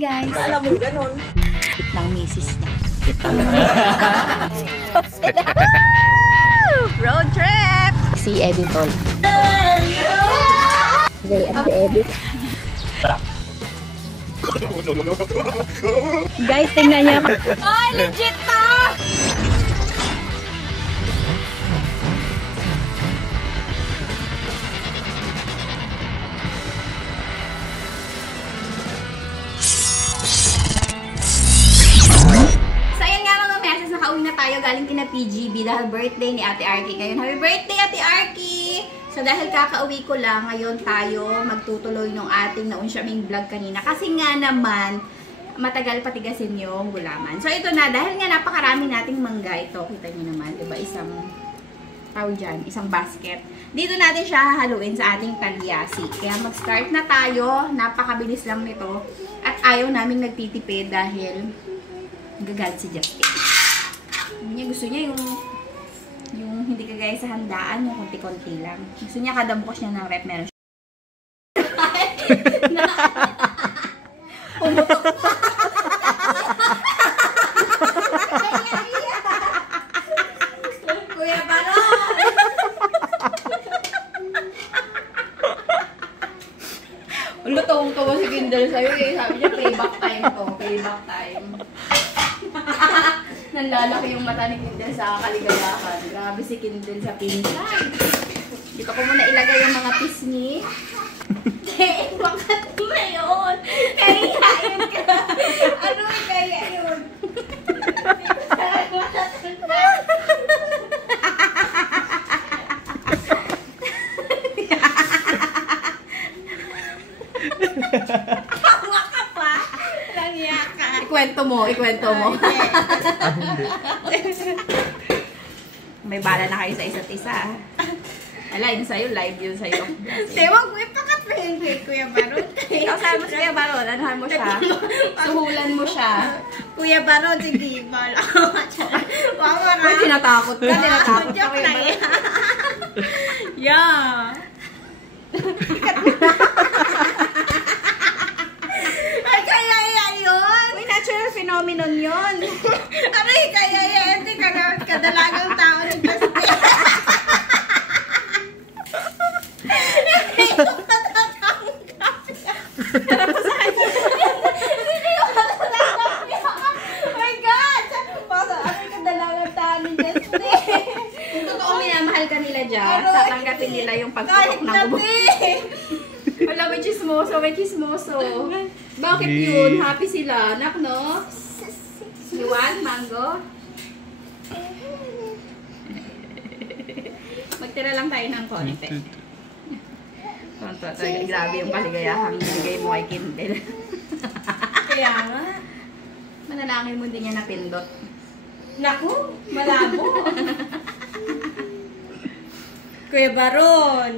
Guys, Alam mo, ganon. ng misis niya. Road trip! Si Eddie Tol. Eddie. Guys, tingnan niya. Oh, legit to! Galing kina PGB dahil birthday ni Ate Arky ngayon. Happy birthday, Ate Arky! So dahil kakauwi ko lang, ngayon tayo magtutuloy nung ating naunsyaming vlog kanina. Kasi nga naman, matagal patigasin yung gulaman. So ito na, dahil nga napakarami nating mangga ito. Kita nyo naman, diba? Isang basket. Dito natin siya hahaluin sa ating talyasi. Kaya mag-start na tayo. Napakabilis lang nito. At ayaw naming nagtitipid dahil gagalit si Justin. Gusto niya yung hindi kagaya sa handaan, yung konti-konti lang. Gusto niya kada bukas niya ng rep meron siya. Umutok pa! Kuya Baron! Lutong-tawa si Kindle sa'yo eh. Sabi niya, payback time to. Payback time. Nanlalaki yung mata ni Kindle sa kaligayahan. Grabe si Kindle sa pinsan. Dito ko muna ilagay yung mga pisngi. Bakit mo yun? Kaya yun ka. Ano yung kaya yun? Hawa ka pa? Langya ka. Ikwento mo. May bala na kayo sa isa't isa. Ala, yun sa'yo, live yun sa'yo. Tewag mo, ipakatrin kay Kuya Baron. Ikaw saan mo si Kuya Baron, anuhan mo siya. Suhulan mo siya. Kuya Baron, sige, bala. Wawara. Uy, tinatakot ka, tinatakot ka. Joke lang yan. Yeah. Ay, kaya yun. Uy, natural phenomenon yun. Aray, kaya yan. Hindi kadalagang tao ni Justin. My God! Aray, kadalagang tao ni Justin. Totoo, minamahal ka nila dyan. Tatanggapin nila yung pagtutok ng bubo. Wala, may chismoso, may chismoso. Bakit yun? Happy sila. Anak, no? You want mango? Magtira lang tayo ng konti. Grabe yung kaligayahang binigay mo kay Kindle. Kaya nga. Manalangin mo din niya napindot. Naku, malabo. Kuya Baron.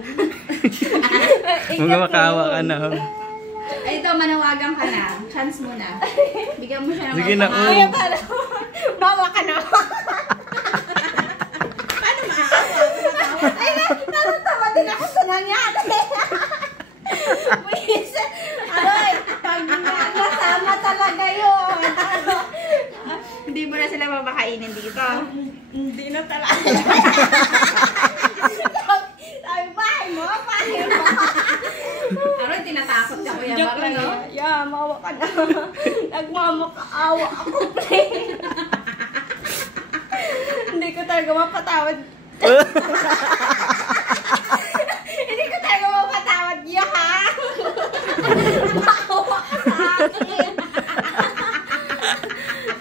Mga makawa ka na. Ay, ito, manawagan ka na. Chance mo na. Bigyan mo siya ng Sige na, Kuya Baron. Bawa ka na. Paano maawa? Ay, natatawa din ako sa nangyari. Buisit. Aray, pag nasama talaga yun. Hindi mo na sila mapakainin dito. Hindi na talaga. Sabi, bahay mo. Aroy, tinatakot ka, Kuya Joke Baron, lang no? Yeah, mawa ka na. Nagmamakaawa ako, pre. Hindi ko talaga mapatawad. Hindi ko talaga mapatawad yun, ha? Maawa ka sa akin.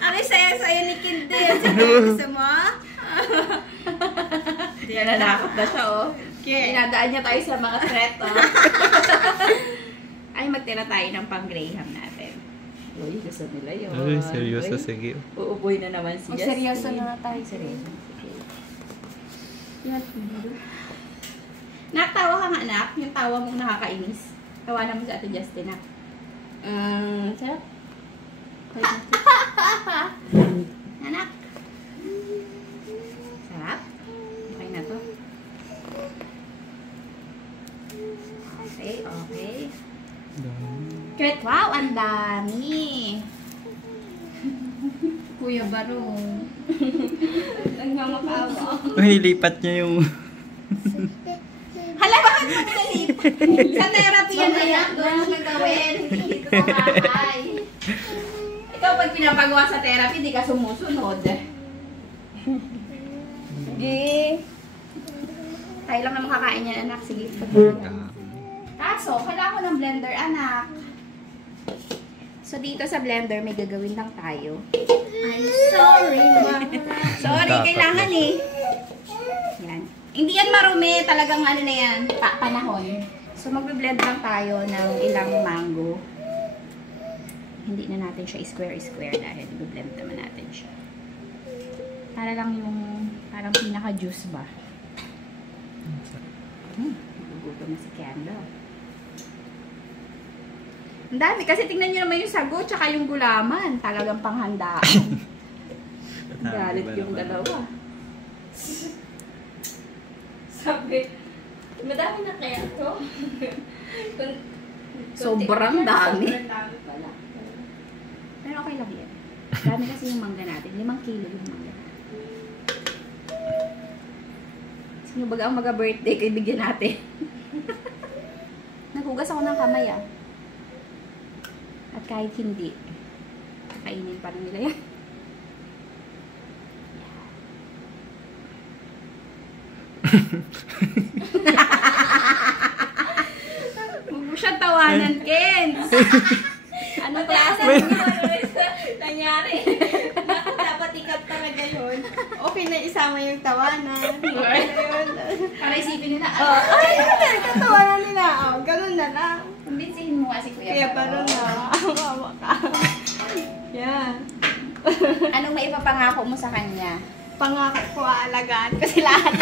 Ano saya-saya ni Kindle? Sige, gusto mo? Nananakot na siya, oh. Okay. Dinadaan niya tayo sa mga threat, oh. Ay, magtira tayo ng pang-graham natin. Uy, gusto nila yun. Ay, seryoso, Uy, sige. uuboy na naman si Justin. Seryoso na tayo. Seryoso. Sige. Naktawa ka nga, anak. Yung tawa mong nakakainis. Tawa naman si Ate Justin, nak. Sarap. Anak. Sarap. Okay na to. Okay. Wow, ang dami. Kuya Barong. Ang mamakawa. Uy, lipat niya yung... Hala, bakit mo pinalipat? Sa therapy yan na yan. Doon mo gagawin. Hindi dito sa bahay. Ikaw, pag pinapagawa sa therapy, di ka sumusunod. Sige. Tayo lang na makakain yan, anak. Sige. Kaso, kailangan ko ng blender, anak. So, dito sa blender, may gagawin lang tayo. I'm sorry, ma. Sorry, kailangan eh. Yan. Hindi yan marumi. Talagang ano na yan, panahon. So, magbe-blend lang tayo ng ilang mango. Hindi na natin siya square-square dahil i-blend naman natin siya. Para lang yung parang pinaka-juice ba. Nagugutom na si Kendall. Ang dami. Kasi tingnan nyo naman yung sago tsaka yung gulaman. Talagang panghandaan. Galit yung dalawa. Sabi, madami na kaya to? Sobrang dami. Sobrang dami pala. Pero okay lang yan. Dami kasi yung mangga natin. 5 kilo yung mangga natin. Sino baga ang mag-birthday kay bigyan natin? Naghugas ako ng kamay ah. At kahit hindi, kainin pa rin nila yan. Huwag mo siya tawanan, Ken. Ano klase? Ano nangyari? Dapat ikat talaga yun. Okay na isama yung tawanan. Okay na yun. Para isipin nila, Ay, katawanan nila. Ganun na lang. kumbinsihin mo kasi Kuya. Kaya parang awa ka. Yan. Anong may ipapangako mo sa kanya? Pangako ko aalagaan kasi lahat.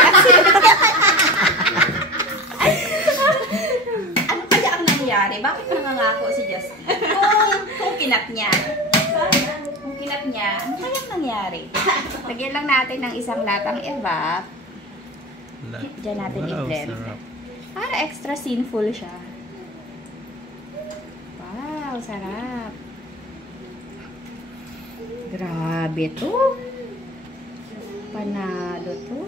Ano kaya ang nangyari? Bakit nangangako si Justin? Kung kinat niya. Kung kinat niya, ano kaya ang nangyari? Lagyan lang natin ng isang latang evap. Diyan natin i-blend. sarap. Para extra sinful siya. Wow, sarap. Grabe to. Panalo to.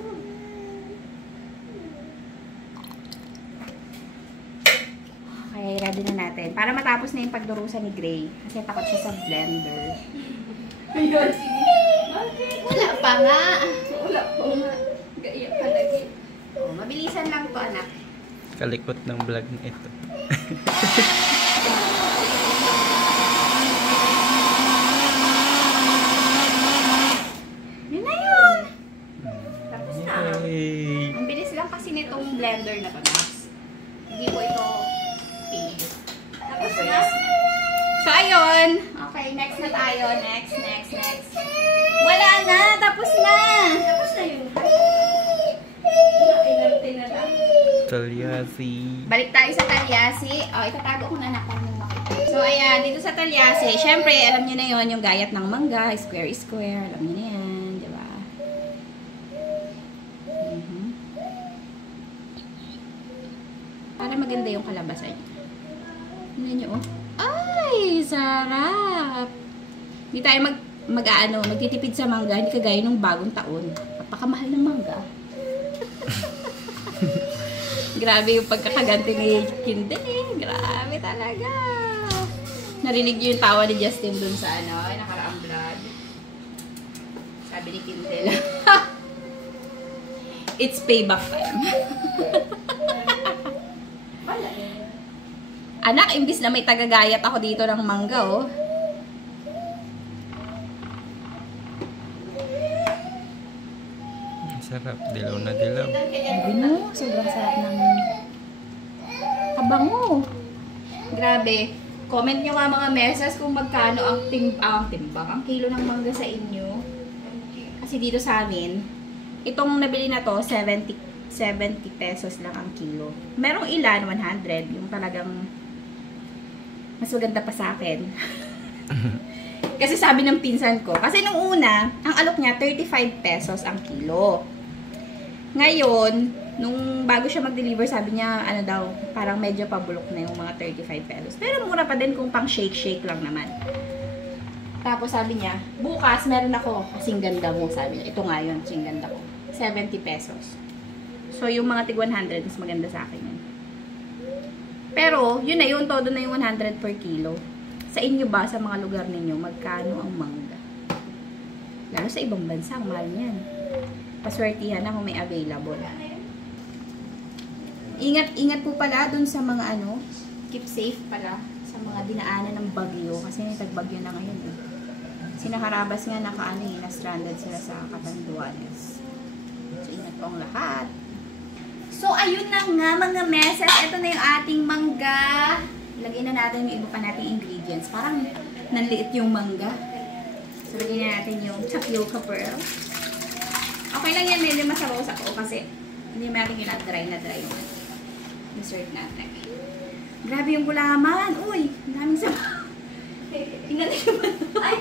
Okay, ready na natin. Para matapos na yung pagdurusan ni Gray. Kasi takot siya sa blender. Ayun, sige. Bakit? Wala pa nga. Wala po nga. Gaya ka lagi. Oh, mabilisan lang to, anak. Kalikot ng vlog na ito. Yun na yun. Tapos na. Yay! Ang bilis lang kasi nitong blender na to, Nax. Hindi ko ito pinig. Tapos na? So, ayun. Okay, next na tayo. Next. Wala na. Tapos na. Tapos na yun. Inarte na lang. Talyasi. Balik tayo sa Talyasi. Oh, itatago ko na anak para nang makita. So, ayan. Dito sa Talyasi, syempre, alam nyo na yon yung gayat ng mangga. Square. Alam nyo na yan. Di ba? Para maganda yung kalabasan niya. Tingnan nyo, oh. Ay, sarap! Hindi tayo magtitipid sa mangga, hindi kagaya nung bagong taon. Napakamahal ng mangga. Grabe yung pagkakaganti ni Kindle eh. Grabe talaga. Narinig niyo yung tawa ni Justin dun sa nakaraang vlog. Sabi ni Kindle. It's payback time. Anak, imbis na may tagagayat ako dito ng mangga, oh. Sarap. Dilaw na dilaw. Sabi mo, sobrang sarap ng kabango. Grabe. Comment nyo nga mga mesas kung magkano ang timbang, ang kilo ng mangga sa inyo. Kasi dito sa amin, itong nabili na to, 70 pesos lang ang kilo. Merong ilan, 100, yung talagang mas maganda pa sa akin. Kasi sabi ng pinsan ko, kasi nung una, ang alok niya, 35 pesos ang kilo. Ngayon, Nung bago siya mag-deliver, sabi niya, ano daw, parang medyo pabulok na yung mga 35 pesos. Pero mura pa din kung pang shake-shake lang naman. Tapos sabi niya, bukas meron ako, kasing ganda mo, sabi niya. Ito nga yun, kasing ganda ko. 70 pesos. So, yung mga tig 100, mas maganda sa akin yun. Pero, yun na yun, todo na yung 100 per kilo. Sa inyo ba, sa mga lugar ninyo, magkano ang mangga? Lalo sa ibang bansa, ang mahal niyan. Paswertihan na kung may available. Ingat po pala dun sa mga keep safe pala sa mga dinaanan ng bagyo. Kasi may tagbagyo na ngayon eh. Sinakarabas nga na-stranded sila sa Catanduanes. So, ingat po ang lahat. So, ayun na nga mga meses. Ito na yung ating mangga. Lagyan na natin yung iba pa nating ingredients. Parang nanliit yung mangga. So, lagyan na natin yung tapioca pearl. Okay lang yan, medyo masabaw-sabaw ko kasi hindi natin dry na dry yung dessert natin. Grabe yung gulaman. Uy, daming sabaw. Tingnan nyo ba ito? Ay!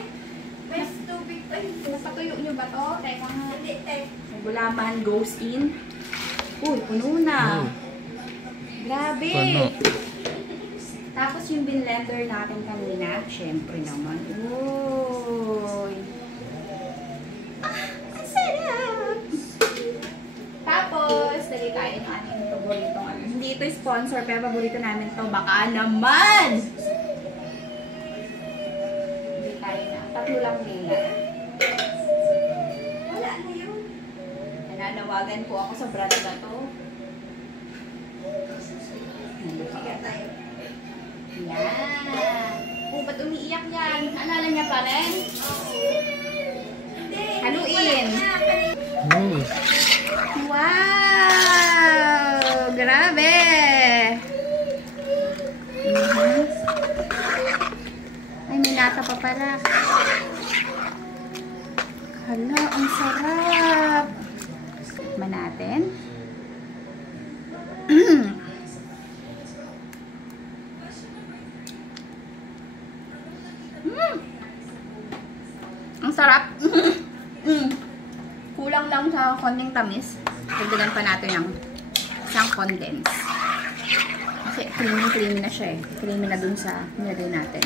May tubig pa yun. Patuyo nyo ba ito? Teka nga. Hindi, Yung gulaman goes in. Uy, puno na. Grabe. Puno. Tapos yung blender natin kanina, syempre naman. Uy. Ang sarap. Tapos, dali tayo ng ating paboritong Hindi ito sponsor, pero paborito namin ito. Baka naman! Dali tayo na. Tatlo lang nila. wala na yun. Nananawagan po ako sa brand na to. Kaya tayo. Yan. Oh, ba't umiiyak yan? Alala niya pa rin? Hindi. Haluin. Oh. Wow! Grabe! Ay, may nata pa pala. Hala, ang sarap! Tikman natin. Ang sarap! Kulang lang sa konting tamis. Dagdagan pa natin ng isang condense. Kasi creamy na siya eh. Creamy na dun sa nilagay natin.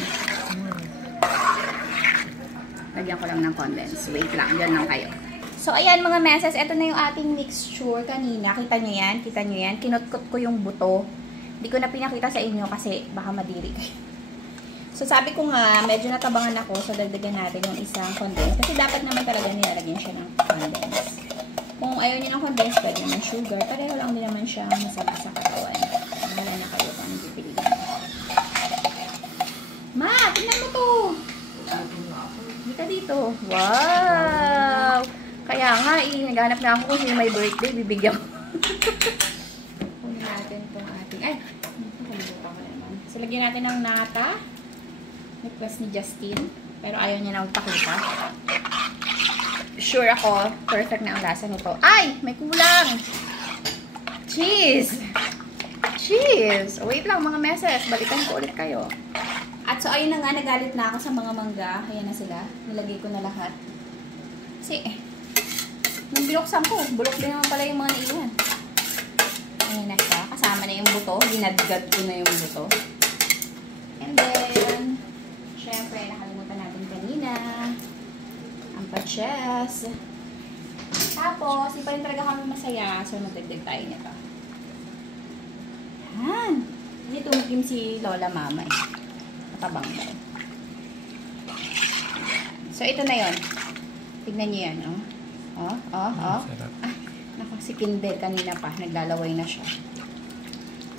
Lagyan ko lang ng condense. Wait lang, dyan lang kayo. So, ayan mga meses. Ito na yung ating mixture kanina. Kita nyo yan? Kita nyo yan? Kinutkot ko yung buto. Hindi ko na pinakita sa inyo kasi baka madiri kayo. So, sabi ko nga, medyo natabangan ako. So, dagdagan natin yung isang condense. Kasi dapat naman talaga nilalagyan siya ng condense. Kung ayaw niyo ng condense, pwede naman sugar. Pareho lang din naman siya masarap sa katawan. Wala na kayo kung ano pipiliin. Ma, tingnan mo to! Dito dito. Wow! Kaya nga, naghanap na ako kung sino may birthday. Bibigyan ko. Kunin natin itong ating... Ay! Nakalimutan ko naman. So, lagyan natin ng nata. Request ni Justin. Pero ayaw niya na magpakita. Sure ako, perfect na ang lasa nito. Ay! May kulang! Cheese! Cheese! Oh, wait lang mga meses. Balikan ko ulit kayo. At so, ayun na nga, nagalit na ako sa mga mangga. Ayan na sila. Nilagay ko na lahat. Kasi, nung binuksan ko, bulok din naman pala yung mga naiwan. Ayan na siya. Kasama na yung buto. Ginadgad ko na yung buto. And then, syempre, nakalimutan natin kanina. Ang patches. Tapos, di pa rin talaga kami masaya. So, magdagdag tayo nito. Yan. Hindi tumigim si Lola Mama eh. Matabang daw. So, ito na yon. Tignan niyo yan, oh. Oh. Sarap. Ah, naku, si Kindle kanina pa. Naglalaway na siya.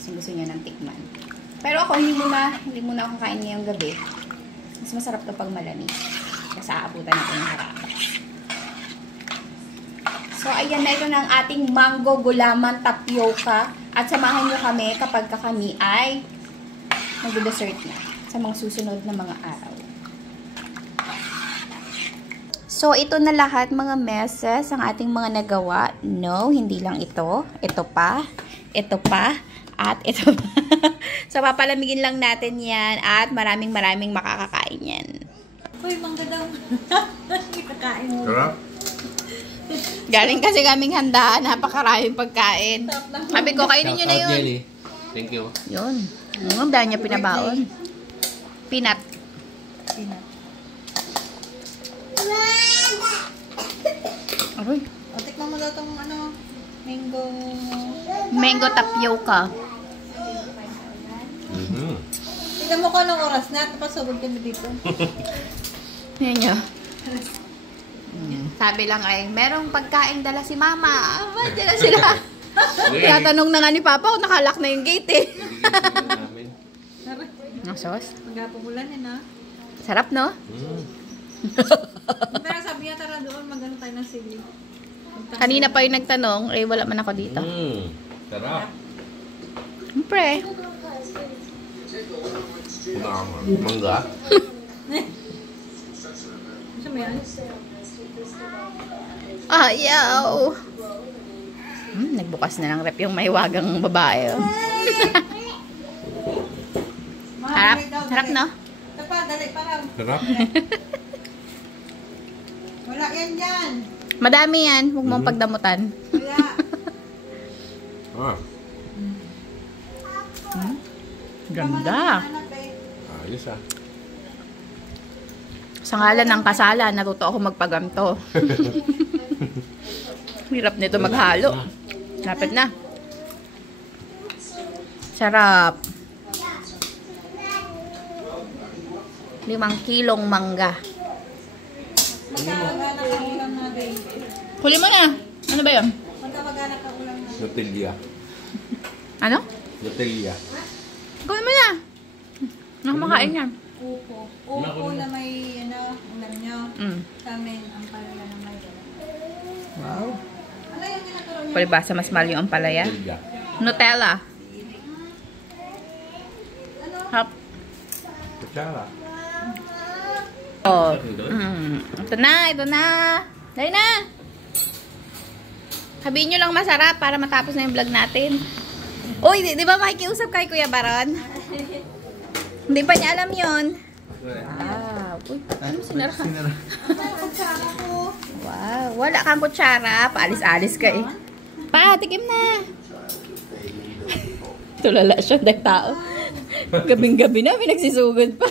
Kasi gusto niya ng tikman. Pero ako, hindi muna ako kain ngayong gabi. Mas masarap to pag malamig. Kasi aabutan natin yung harapan. So, ayan na ito ng ating mango gulaman tapioca. At samahan nyo kami kapag kami ay mag-dessert na sa mga susunod na mga araw. So, ito na lahat mga meses ang ating mga nagawa. No, hindi lang ito. Ito pa. At ito pa. So, papalamigin lang natin yan at maraming makakakain yan. Uy, mangga daw. Kakain mo. Sarap? Galing kasi kaming handaan, napakaraming pagkain. Sabi ko, kainin nyo na yun. Jelly. Thank you. Yun. Ang dahil niya pinabaon. Peanut. Aroy. O, tikman mo daw itong mango. Mango tapioca. Tignan mo ko anong oras na. Kapasugod kami dito. Yan nyo. Sabi lang ay, merong pagkain dala si mama. Ba't dala sila? Tatanong na nga ni Papa kung nakalak na yung gate eh. Ang sauce. Magapagulan yun ha. Sarap no? Tara, sabi niya, tara doon. Magano tayo ng sili. Kanina pa yung nagtanong, eh wala man ako dito. Sarap. Siyempre. Mangga. Gusto mo yan? Ayaw. Nagbukas na ng rep yung mahiwagang babae. Oh. Harap. Harap no? Ito pa, dali pa lang. Sarap. Wala yan dyan. Madami yan. Huwag mong pagdamutan. Wala. Ganda. Ayos ah. Sa ngalan ng kasalan, natuto ako magpaganto. Hirap nito maghalo. Lapit na. Sarap. 5 kilong mangga. Magkakagana ka ulam natin. Huli mo na. Ano ba yun? Magkakagana ka ulam natin. Nutella. Ano? Nutella. Gawin mo na. Nakamakain yan. Upo. Upo na may ulam nyo. Sa amin, ang palala na may Wow. ano yung ginaturo niya? Palibasa mas mahal yung ampalaya. Nutella. Nutella. Hop. Kutsara. Oh. Ito na, ito na. Dali na. Sabihin nyo lang masarap para matapos na yung vlog natin. Uy, di ba makikiusap kay Kuya Baron? Hindi pa niya alam yun. Uy, ano sinara? Kutsara ko. Wow, wala kang kutsara. Paalis-alis ka eh. Pa, tikim na. Tulala siya ng tao. Gabing-gabi na, may nagsisugod pa.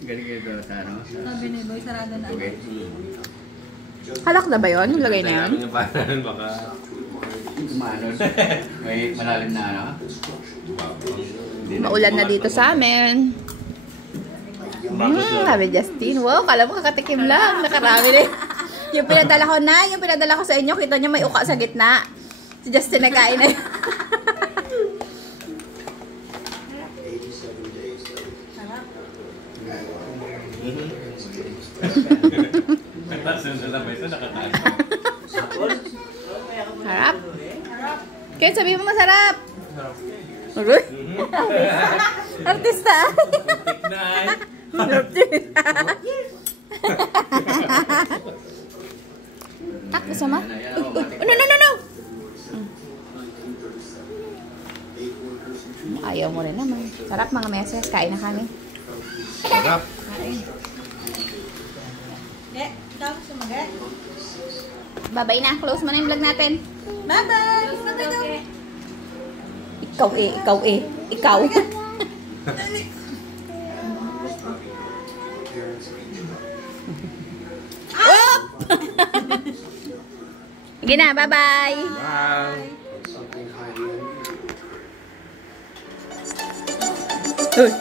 Galing kayo sa ano? Sabi ni Boy, sarado na. Okay. Halak na ba yun? Yung lagay na yun? Yung panan baka umanod. May malalim na ano? Maulan na dito sa amin. Sabi Justin, wow, kala mo kakatikim lang. Nakarami na yung pinadala ko sa inyo, kita nyo may uka sa gitna. Si Justin nagkain na yun. Sarap. Kaya sabi mo masarap. Aroy. Artista. Artista. Tak, kasama? No. Ayaw mo rin naman. Sarap mga meses. Kain na kami. Sarap. Tapos sumagat. Bye-bye na. Close mo na yung vlog natin. Bye-bye! Ikaw. Oop! Sige na, bye-bye. Bye. Uy.